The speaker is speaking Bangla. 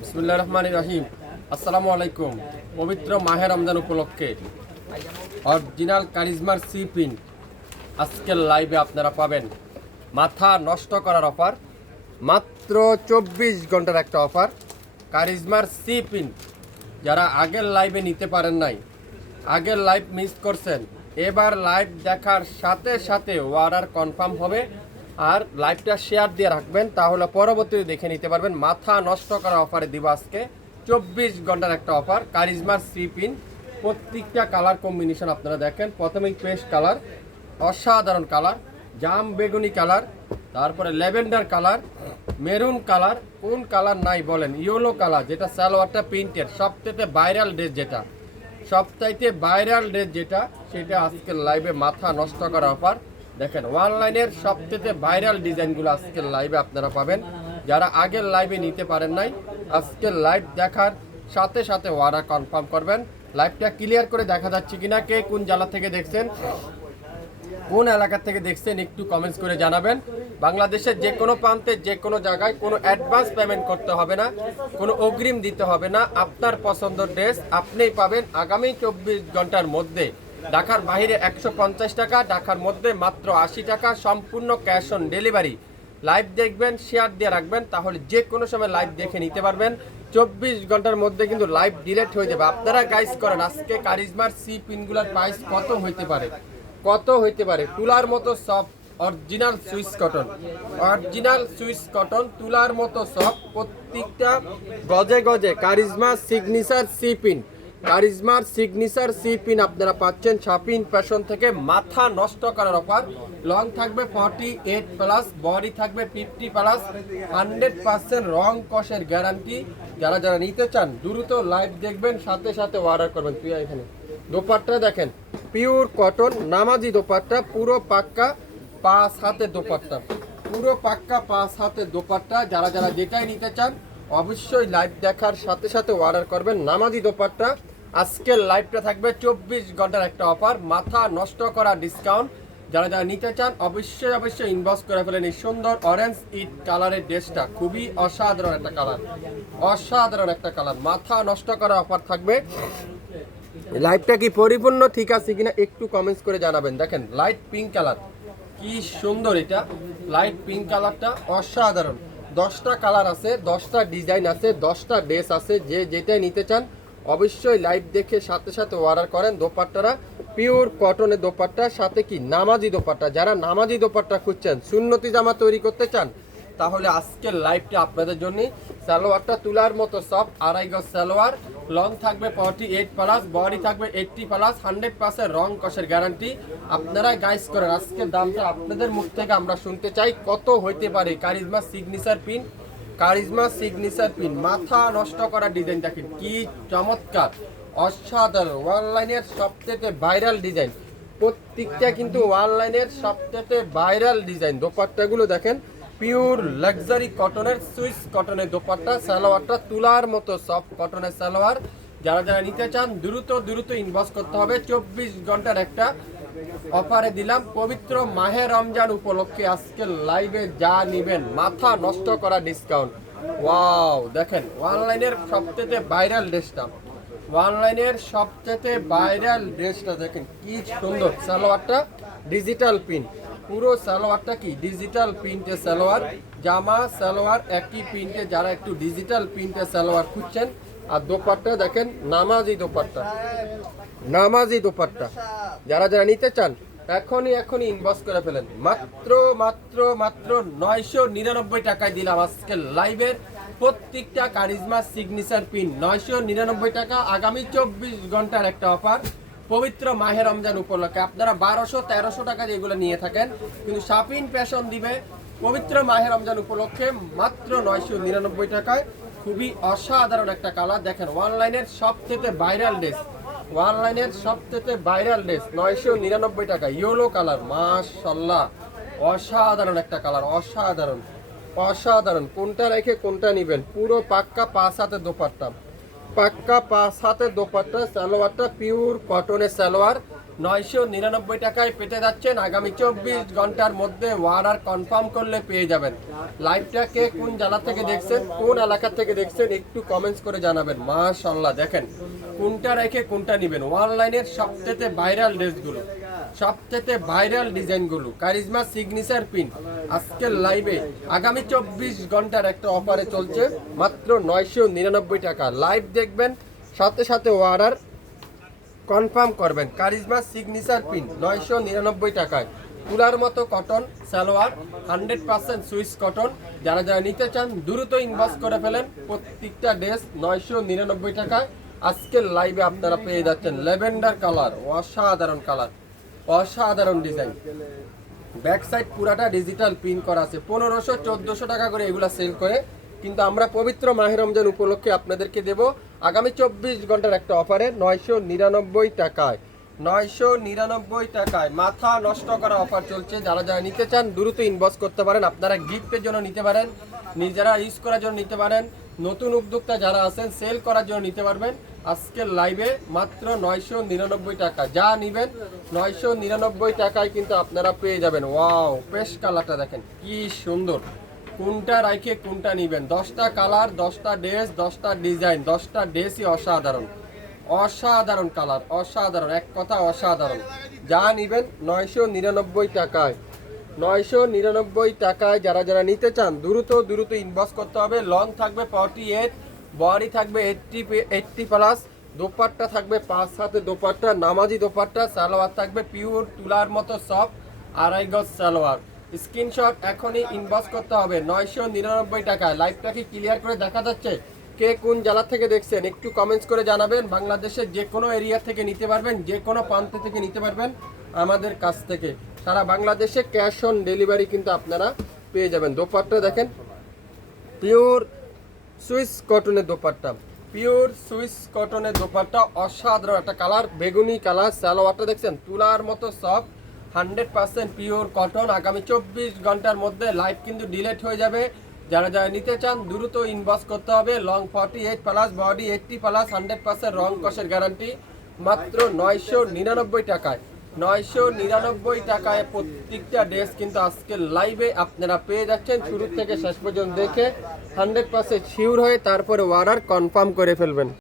বিসমুল্লাহ রহমান রাহিম। আসসালামু আলাইকুম পবিত্র মাহে রমজান উপলক্ষে অরিজিনাল কারিজমার সি প্রিন্ট আজকের লাইভে আপনারা পাবেন। মাথা নষ্ট করার অফার, মাত্র চব্বিশ ঘণ্টার একটা অফার, কারিজমার সি প্রিন্ট। যারা আগের লাইভে নিতে পারেন নাই, আগের লাইভ মিস করছেন, এবার লাইভ দেখার সাথে সাথে অর্ডার কনফার্ম হবে। আর লাইভটা শেয়ার দিয়ে রাখবেন, তাহলে পরবর্তীতে দেখে নিতে পারবেন মাথা নষ্ট করা অফারে দিব আজকে চব্বিশ ঘণ্টার একটা অফার কারিজমার সি পিন প্রত্যেকটা কালার কম্বিনেশন আপনারা দেখেন। প্রথমেই পেস্ট কালার অসাধারণ কালার জাম বেগুনি কালার তারপরে ল্যাভেন্ডার কালার মেরুন কালার কোন কালার নাই বলেন ইয়েলো কালার যেটা সালোয়ারটা প্রিন্টের সবথেকে ভাইরাল ড্রেস যেটা। সবচাইতে ভাইরাল ড্রেস যেটা, সেটা আজকের লাইভে মাথা নষ্ট করা অফার দেখেন অনলাইনের সবথেকে ভাইরাল ডিজাইনগুলো আজকের লাইভে আপনারা পাবেন। যারা আগের লাইভে নিতে পারেন নাই, আজকের লাইভ দেখার সাথে সাথে ওয়ারা কনফার্ম করবেন। লাইভটা ক্লিয়ার করে দেখা যাচ্ছে কিনা, কে কোন জেলা থেকে দেখছেন, কোন এলাকা থেকে দেখছেন, একটু কমেন্টস করে জানাবেন। বাংলাদেশের যে কোনো প্রান্তে, যে কোনো জায়গায় কোনো অ্যাডভান্স পেমেন্ট করতে হবে না, কোনো অগ্রিম দিতে হবে না। আপনার পছন্দ ড্রেস আপনিই পাবেন আগামী চব্বিশ ঘণ্টার মধ্যে। ঢাকার বাইরে একশো পঞ্চাশ টাকা, ঢাকার মধ্যে মাত্র আশি টাকা, সম্পূর্ণ ক্যাশ অন ডেলিভারি। লাইভ দেখবেন, শেয়ার দিয়ে রাখবেন, তাহলে যে কোনো সময় লাইভ দেখে নিতে পারবেন। চব্বিশ ঘণ্টার মধ্যে কিন্তু লাইভ ডিলেট হয়ে যাবে। আপনারা গাইজ করেন, আজকে কারিজমার সি পিনগুলোর প্রাইস কত হইতে পারে? কত হইতে পারে? তুলার মতো সব original Swiss cotton original Swiss cotton তুলার মতো সব প্রত্যেকটা গজে গজে কারিজমা সিগনেচার সি পিন কারিজমার সিগনেচার সি পিন আপনারা পাচ্ছেন শাপিন ফ্যাশন থেকে মাথা নষ্ট করার অফার। লং থাকবে ফর্টি এইট প্লাস বডি থাকবে ফিফটি প্লাস হান্ড্রেড পার্সেন্ট রং কষের গ্যারান্টি যারা যারা নিতে চান, দ্রুত লাইভ দেখবেন, সাথে সাথে অর্ডার করবেন। তুই এখানে দোপাট্টা দেখেন পিওর কটন নামাজি দোপাট্টা, পুরো পাক্কা পাঁচ হাতে দোপাট্টা। পুরো পাক্কা পাঁচ হাতে দোপাট্টা। যারা যারা যেটাই নিতে চান, অবশ্যই লাইভ দেখার সাথে সাথে অর্ডার করবেন। নামাজি দোপাট্টা আজকের লাইভটা থাকবে চব্বিশ ঘণ্টার একটা অফার। মাথা নষ্ট করা ডিসকাউন্ট যারা যারা নিতে চান, অবশ্যই অবশ্যই ইনবক্স করে ফেলেন এই সুন্দর অরেঞ্জ ইট কালারের ড্রেসটা খুবই অসাধারণ একটা কালার অসাধারণ একটা কালার মাথা নষ্ট করা অফার থাকবে। লাইটটা কি পরিপূর্ণ ঠিক আছে কিনা একটু কমেন্টস করে জানাবেন। দেখেন লাইট পিঙ্ক কালার কি সুন্দর এটা। লাইট পিঙ্ক কালারটা অসাধারণ। দশটা কালার আছে, দশটা ডিজাইন আছে, দশটা ড্রেস আছে। যে যেটাই নিতে চান অবশ্যই লাইভ দেখে সাথে সাথে অর্ডার করেন দোপাট্টারা পিওর কটনের দোপাট্টা, সাথে কি নামাজি দোপাট্টা? যারা নামাজি দোপাট্টা খুঁজছেন, সুন্নতি জামা তৈরি করতে চান, তাহলে আজকের লাইভটা আপনাদের জন্য সালোয়ারটা তুলার মতো সব আড়াই গজ সালোয়ার লং থাকবে ফর্টি এইট প্লাস বডি থাকবে এইটটি প্লাস হান্ড্রেড পার্সেন্ট রং কষের গ্যারান্টি আপনারা গাইস করেন, আজকের দামটা আপনাদের মুখ থেকে আমরা শুনতে চাই, কত হইতে পারে? Charisma signature pin Charisma signature pin, মাথা নষ্ট করা ডিজাইন দেখেন কি চমৎকার। অসাধারণ অনলাইনের সবথেকে ভাইরাল ডিজাইন। প্রত্যেকটা কিন্তু অনলাইনের সবথেকে ভাইরাল ডিজাইন। দোপাট্টাগুলো দেখেন, পিওর লাক্সারি কটনের, সুইস কটনের দোপাট্টা, সালোয়ারটা তুলার মতো সফট কটনের সালোয়ার। যারা যারা নিতে চান, দ্রুত দ্রুত ইনভেস্ট করতে হবে। চব্বিশ ঘণ্টার একটা অফারে দিলাম, পবিত্র মাহে রমজান উপলক্ষে আজকে লাইভে যা নিবেন, মাথা নষ্ট করা ডিসকাউন্ট ওয়াও দেখেন অনলাইনের সবথেকে ভাইরাল ড্রেসটা অনলাইনের সবচেয়ে ভাইরাল ড্রেসটা দেখেন কি সুন্দর সালোয়ারটা ডিজিটাল পিন পুরো সালোয়ারটা কি? ডিজিটাল প্রিন্টে সালোয়ার, জামা, সালোয়ার, একই প্রিন্টে যারা একটু ডিজিটাল প্রিন্টে সালোয়ার খুঁজছেন আর দোপাট্টা দেখেন, নামাজি দোপাট্টা। নামাজি দোপাট্টা। যারা যারা নিতে চান, এখনই এখনই ইনবক্স করে ফেলেন। মাত্র মাত্র মাত্র নয়শো নিরানব্বই টাকায় দিলাম আজকে লাইভের প্রত্যেকটা কারিজমা সিগনেচার পিন নয়শো নিরানব্বই টাকা, আগামী চব্বিশ ঘণ্টার একটা অফার পবিত্র মাহে রমজান উপলক্ষে। আপনারা বারোশো, তেরোশো টাকা দিয়ে এগুলো নিয়ে থাকেন। কিন্তু শাপিন ফ্যাশন দিবে। পবিত্র মাহে রমজান উপলক্ষে মাত্র নয়শো নিরানব্বই টাকায়। খুবই অসাধারণ একটা কালার। দেখেন অনলাইনের সব থেকে ভাইরাল ড্রেস। অনলাইনের সব থেকে ভাইরাল ড্রেস, নয়শো নিরানব্বই টাকা, ইয়েলো কালার, মাশাল্লাহ। অসাধারণ একটা কালার, অসাধারণ অসাধারণ। কোনটা রেখে কোনটা নেবেন? পুরো পাক্কা পাঁচ হাতে দোপাট্টা। পাক্কা পাঁচ হাতে দোপাট্টা, সালোয়ারটা পিওর কটনের সালোয়ার। নয়শো নিরানব্বই টাকায় পেতে যাচ্ছেন আগামী চব্বিশ ঘণ্টার মধ্যে অর্ডার কনফার্ম করলে পেয়ে যাবেন। লাইভটাকে কোন জেলা থেকে দেখছেন, কোন এলাকা থেকে দেখছেন একটু কমেন্টস করে জানাবেন। মাশাল্লাহ দেখেন কোনটা রেখে কোনটা নেবেন। অনলাইনের সবচেয়ে ভাইরাল ড্রেসগুলো সবচেয়ে ভাইরাল ডিজাইনগুলো কারিজমা সিগনেচার পিন আজকের লাইভে আগামী চব্বিশ ঘণ্টার একটা অফারে চলছে, মাত্র নয়শো নিরানব্বই টাকা। লাইভ দেখবেন, সাথে সাথে অর্ডার কনফার্ম করবেন। কারিজমা সিগনেচার পিন নয়শো নিরানব্বই টাকায়। তুলার মতো cotton, salwar, hundred percent Swiss cotton. যারা যারা নিতে চান, দ্রুত ইনভেস্ট করে ফেলেন। প্রত্যেকটা ড্রেস নয়শো নিরানব্বই টাকায়। আজকের লাইভে আপনারা পেয়ে যাচ্ছেন লেভেন্ডার কালার, অসাধারণ কালার, অসাধারণ ডিজাইন ব্যাক সাইড পুরাটা ডিজিটাল প্রিন্ট করা আছে। পনেরোশো, চোদ্দোশো টাকা করে এগুলা সেল করে। কিন্তু আমরা পবিত্র মাহে রমজান উপলক্ষে আপনাদেরকে দেব আগামী চব্বিশ ঘণ্টার একটা অফারে নয়শো নিরানব্বই টাকায়, নয়শো নিরানব্বই টাকায় মাথা নষ্ট করা অফার চলছে। যারা যারা নিতে চান, দ্রুত ইনবক্স করতে পারেন। আপনারা গিফটের জন্য নিতে পারেন, নিজেরা ইউজ করার জন্য নিতে পারেন। নতুন উদ্যোক্তা যারা আছেন সেল করার জন্য নিতে পারবেন। আজকের লাইভে মাত্র নয়শো নিরানব্বই টাকা। যা নিবেন, নয়শো নিরানব্বই টাকায় কিন্তু আপনারা পেয়ে যাবেন। ওয়াও পেশ কালারটা দেখেন, কি সুন্দর। কোনটা রাইখে, কোনটা নিবেন? দশটা কালার, দশটা ড্রেস, দশটা ডিজাইন, দশটা ড্রেসই অসাধারণ। অসাধারণ কালার, অসাধারণ, এক কথা অসাধারণ। যা নিবেন নয়শো নিরানব্বই টাকায়। নয়শো নিরানব্বই টাকায় যারা যারা নিতে চান, দ্রুত দ্রুত ইনভেস্ট করতে হবে। লং থাকবে ফর্টি এইট বডি থাকবে এইটটি এইটটি প্লাস দোপাট্টা থাকবে পাঁচ হাতে দোপাট্টা, নামাজি দোপাট্টা, সালোয়ার থাকবে পিওর তুলার মতো সফট আড়াই গজ সালোয়ার। স্ক্রিনশট এখনই ইনভেস্ট করতে হবে। নয়শো নিরানব্বই টাকায়। লাইভটা কি ক্লিয়ার করে দেখা যাচ্ছে? কে কোন জেলা থেকে দেখছেন? একটু কমেন্টস করে জানাবেন। বাংলাদেশের যে কোনো এরিয়া থেকে নিতে পারবেন যে কোনো প্রান্ত থেকে নিতে পারবেন আমাদের কাছ থেকে। সারা বাংলাদেশে ক্যাশ অন ডেলিভারি কিন্তু আপনারা পেয়ে যাবেন। দোপাট্টা দেখেন। পিওর সুইস কটনের দোপাট্টা। পিওর সুইস কটনের দোপাট্টা, অসাধারণ একটা কালার বেগুনি কালার সালোয়ারটা দেখছেন? তুলার মতো soft hundred percent pure cotton আগামী চব্বিশ ঘণ্টার মধ্যে লাইভ কিন্তু ডিলেট হয়ে যাবে। যারা যারা নিতে চান, দ্রুত ইনভেস্ট করতে হবে। Long forty eight plus body eighty plus hundred percent রং কষের গ্যারান্টি মাত্র নয়শো নিরানব্বই টাকায়। নয়শো নিরানব্বই টাকায় প্রত্যেকটা ড্রেস কিন্তু আজকে লাইভে আপনারা পেয়ে যাচ্ছেন। শুরু থেকে শেষ পর্যন্ত দেখে হান্ড্রেড পার্সেন্ট শিওর হয়ে তারপরে অর্ডার কনফার্ম করে ফেলবেন।